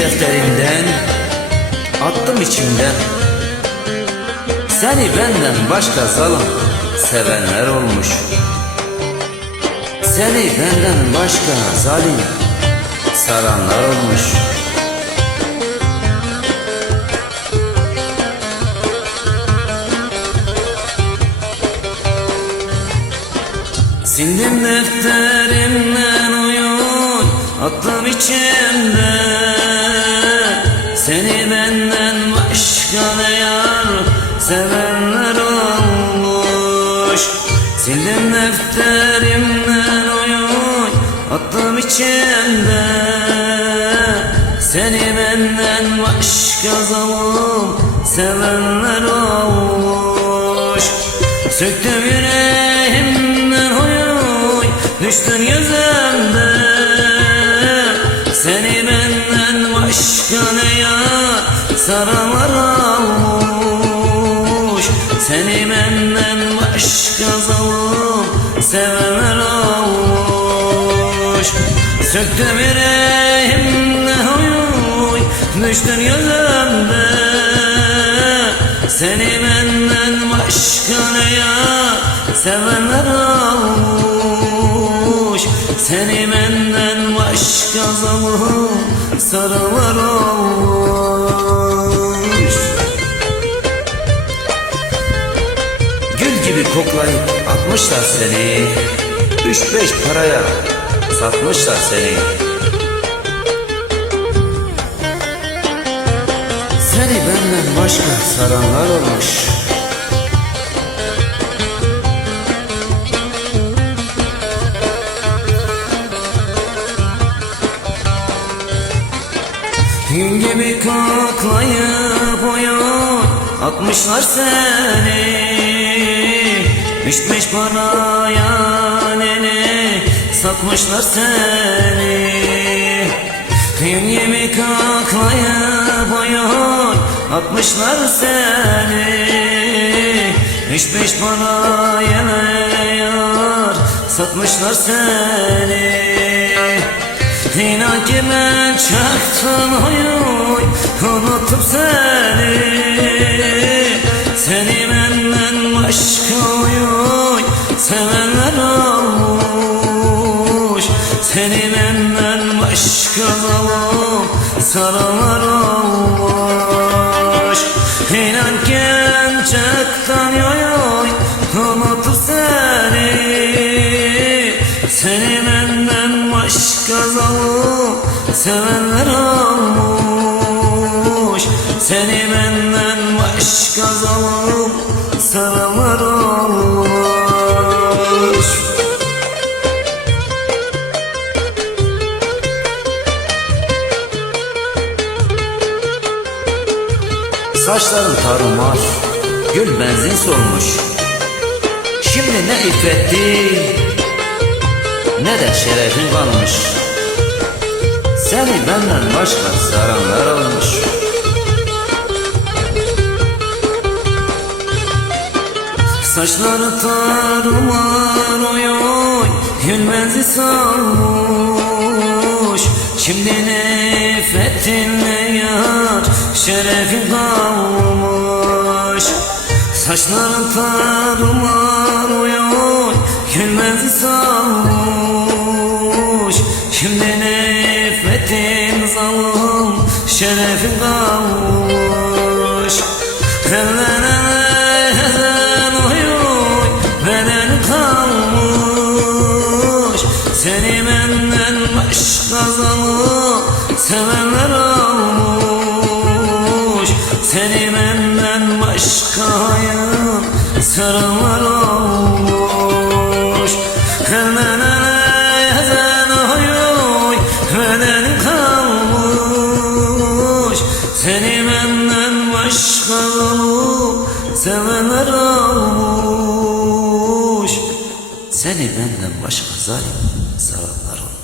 defterinden attım içimden. Seni benden başka zalim sevenler olmuş. Seni benden başka zalim saranlar olmuş. Sildim defterimden Attım içimde Seni benden başka ne yar Sevenler olmuş. Sildim defterimden uyuy Attım içimde Seni benden başka zalim Sevenler olmuş. Söktüm yüreğimden huy Düştün gözümde Seni benden başka ne yar Saranlar olmuş Seni benden başka zalim Sevenler olmuş Söktüm yüreğimden huy Düştün gözümde. Seni benden başka ne yar Sevenler olmuş Seni benden başka zaman Sarılar olmuş Gül gibi koklayıp atmışlar seni. Üç beş paraya satmışlar seni. Seni benden başka saranlar olmuş Gün gibi koklayıp oyun atmışlar seni. Üç beş paraya nene satmışlar seni. Gün gibi koklayıp oyun atmışlar seni. Üç beş paraya yar satmışlar seni İnan ki ben çaktım oy Unuttum seni. Seni benden başka oy Sevenler olmuş. Seni benden başka zalim Saranlar olmuş. İnan ki ben çaktım oy Unuttum Seni başka zalim sevenler olmuş. Seni benden başka zalim sevenler olmuş. Saçların tarumar, gül benzin solmuş Şimdi ne iffetti ne de şerefin kalmış Seni benden başka saranlar olmuş Saçları tarumar oy oy Gülmezi salmış Şimdi nefretin ne yar Şerefin kalmış. Saçları tarumar oy oy Gülmezi salmış Şimdi nefretin zalim Şerefin kalmış Ellerine oy oy Beden kalmış. Seni benden başka zalim Sevenler olmuş. Seni benden başka hayır Sarılar olmuş Seni benden başka Sevenler olmuş. Seni benden başka zalim Zalimler olmuş